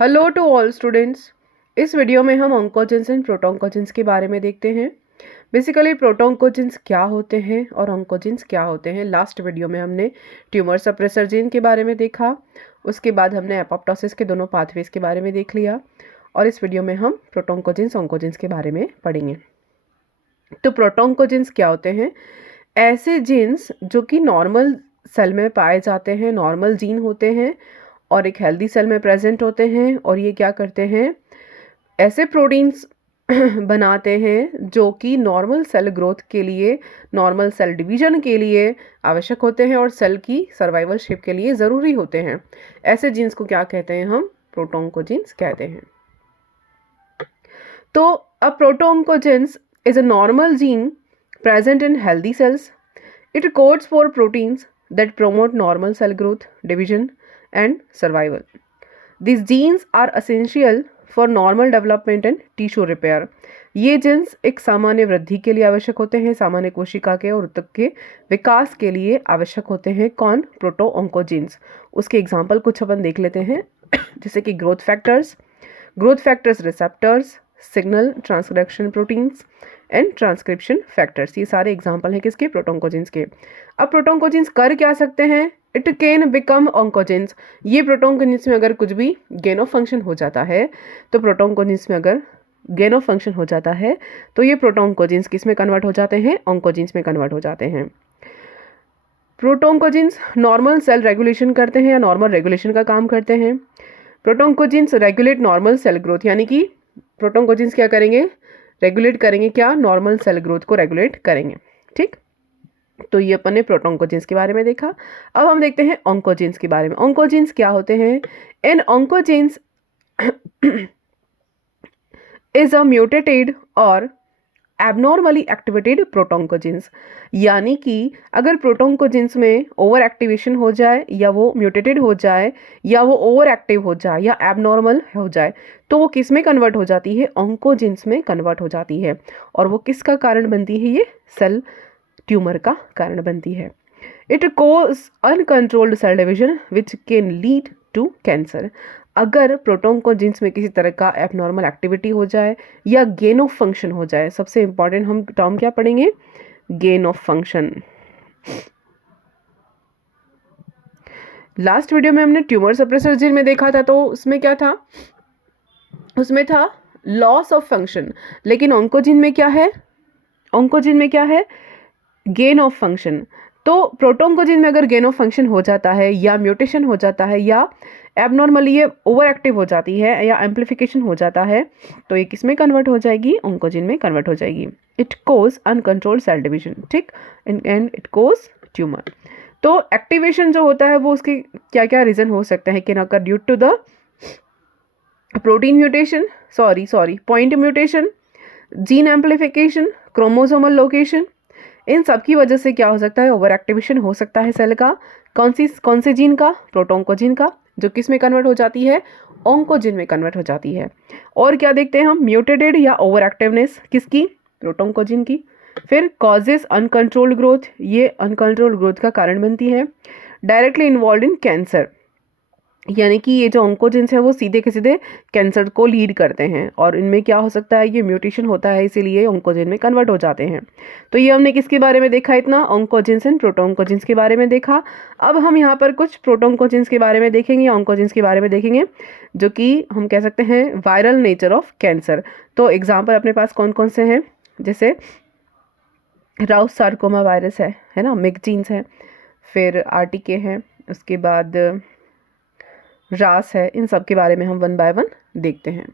Hello to all students. इस video में हम ऑन्कोजेंस एंड प्रोटोन्कोजेंस के बारे में देखते हैं। बेसिकली प्रोटोन्कोजेंस क्या होते हैं और ऑन्कोजेंस क्या होते हैं। लास्ट वीडियो में हमने ट्यूमर सप्रेसर जीन के बारे में देखा, उसके बाद हमने एपोप्टोसिस के दोनों पाथवेज के बारे में देख लिया और इस वीडियो में हम प्रोटोन्कोजेंस ऑन्कोजेंस के बारे में पढ़ेंगे। तो प्रोटोन्कोजेंस क्या होते हैं? ऐसे जीन्स जो कि नॉर्मल सेल में पाए जाते हैं, नॉर्मल जीन होते हैं और एक हेल्दी सेल में प्रेजेंट होते हैं और ये क्या करते हैं, ऐसे प्रोटीन्स बनाते हैं जो कि नॉर्मल सेल ग्रोथ के लिए, नॉर्मल सेल डिवीजन के लिए आवश्यक होते हैं और सेल की सर्वाइवल शेप के लिए ज़रूरी होते हैं। ऐसे जीन्स को क्या कहते हैं? हम प्रोटोन्कोजेंस कहते हैं। तो अ प्रोटोन्कोजेंस is a normal gene present in healthy cells. It codes for proteins that promote normal cell growth, division, and survival. These genes are essential for normal development and tissue repair. ये jeans एक सामान्य वृद्धि के लिए आवश्यक होते हैं, सामान्य कोशिका के और ऊतक के विकास के लिए आवश्यक होते हैं। कौन? प्रोटोऑन्कोजीन्स। उसके एग्जाम्पल कुछ अपन देख लेते हैं जैसे कि growth factors receptors, signal transduction proteins and transcription factors. ये सारे एग्जाम्पल हैं किसके? प्रोटोन्कोजेंस के। अब प्रोटोन्कोजेंस कर क्या सकते हैं? It can become oncogenes. ये प्रोटोन्कोजेंस में अगर कुछ भी गेन ऑफ फंक्शन हो जाता है, तो प्रोटोन्कोजेंस में अगर गेन ऑफ फंक्शन हो जाता है तो ये प्रोटोन्कोजेंस किस में कन्वर्ट हो जाते हैं? ऑन्कोजेंस में कन्वर्ट हो जाते हैं। प्रोटोन्कोजेंस नॉर्मल सेल रेगुलेशन करते हैं या नॉर्मल रेगुलेशन का काम करते हैं। प्रोटोन्कोजेंस रेगुलेट नॉर्मल सेल ग्रोथ, यानी कि प्रोटोन्कोजेंस क्या करेंगे? रेगुलेट करेंगे। क्या? नॉर्मल सेल ग्रोथ को रेगुलेट करेंगे। ठीक, तो ये अपन ने प्रोटोन्कोजेंस के बारे में देखा। अब हम देखते हैं ऑन्कोजेंस के बारे में। ऑन्कोजेंस क्या होते हैं? एन ऑन्कोजेंस इज अ म्यूटेटेड और एबनॉर्मली एक्टिवेटेड प्रोटोन्कोजेंस, यानी कि अगर प्रोटोन्कोजेंस में ओवर एक्टिवेशन हो जाए या वो म्यूटेटेड हो जाए या वो ओवर एक्टिव हो जाए या एबनॉर्मल हो जाए तो वो किस में कन्वर्ट हो जाती है? ऑन्कोजेंस में कन्वर्ट हो जाती है। और वो किसका कारण बनती है? ये सेल ट्यूमर का कारण बनती है। It cause uncontrolled cell division which can lead to cancer. अगर प्रोटोन्कोजेंस में किसी तरह का एबनॉर्मल एक्टिविटी हो जाए या गेन ऑफ फंक्शन हो जाए, सबसे इंपॉर्टेंट हम टर्म क्या पढ़ेंगे? Gain of function. Last video में हमने ट्यूमर सप्रेसर जीन में देखा था, तो उसमें क्या था? उसमें था लॉस ऑफ फंक्शन। लेकिन ऑन्कोजीन में क्या है? ऑन्कोजीन में क्या है? Gain of function. तो प्रोटोन्कोजेन में अगर गेन ऑफ फंक्शन हो जाता है या म्यूटेशन हो जाता है या एबनॉर्मली ये ओवर एक्टिव हो जाती है या एम्प्लीफिकेशन हो जाता है तो ये किस में कन्वर्ट हो जाएगी? ऑन्कोजेन में कन्वर्ट हो जाएगी। It cause uncontrolled cell division. ठीक, एंड इट कोज ट्यूमर। तो एक्टिवेशन जो होता है वो उसके क्या क्या रीजन हो सकते हैं? Can occur due to the protein mutation, point mutation, gene amplification, chromosomal location. इन सब की वजह से क्या हो सकता है? ओवर एक्टिवेशन हो सकता है सेल का। कौन से जीन का? प्रोटोन्कोजीन का, जो किस में कन्वर्ट हो जाती है? ऑन्कोजीन में कन्वर्ट हो जाती है। और क्या देखते हैं हम? म्यूटेटेड या ओवर एक्टिवनेस किसकी? प्रोटोन्कोजीन की। फिर कॉजेज अनकंट्रोल्ड ग्रोथ, ये अनकंट्रोल्ड ग्रोथ का कारण बनती है। डायरेक्टली इन्वॉल्व इन कैंसर, यानी कि ये जो ऑन्कोजेंस है वो सीधे के सीधे कैंसर को लीड करते हैं और इनमें क्या हो सकता है? ये म्यूटेशन होता है, इसीलिए ऑन्कोजेन में कन्वर्ट हो जाते हैं। तो ये हमने किसके बारे में देखा? इतना ऑन्कोजेंस एंड प्रोटोन्कोजेंस के बारे में देखा। अब हम यहाँ पर कुछ प्रोटोन्कोजेंस के बारे में देखेंगे, ऑन्कोजेंस के बारे में देखेंगे, जो कि हम कह सकते हैं वायरल नेचर ऑफ कैंसर। तो एग्जाम्पल अपने पास कौन कौन से हैं? जैसे राउस सार्कोमा वायरस है ना, मिक जीन्स है, फिर आरटीके है, उसके बाद रास है। इन सब के बारे में हम वन बाय वन देखते हैं।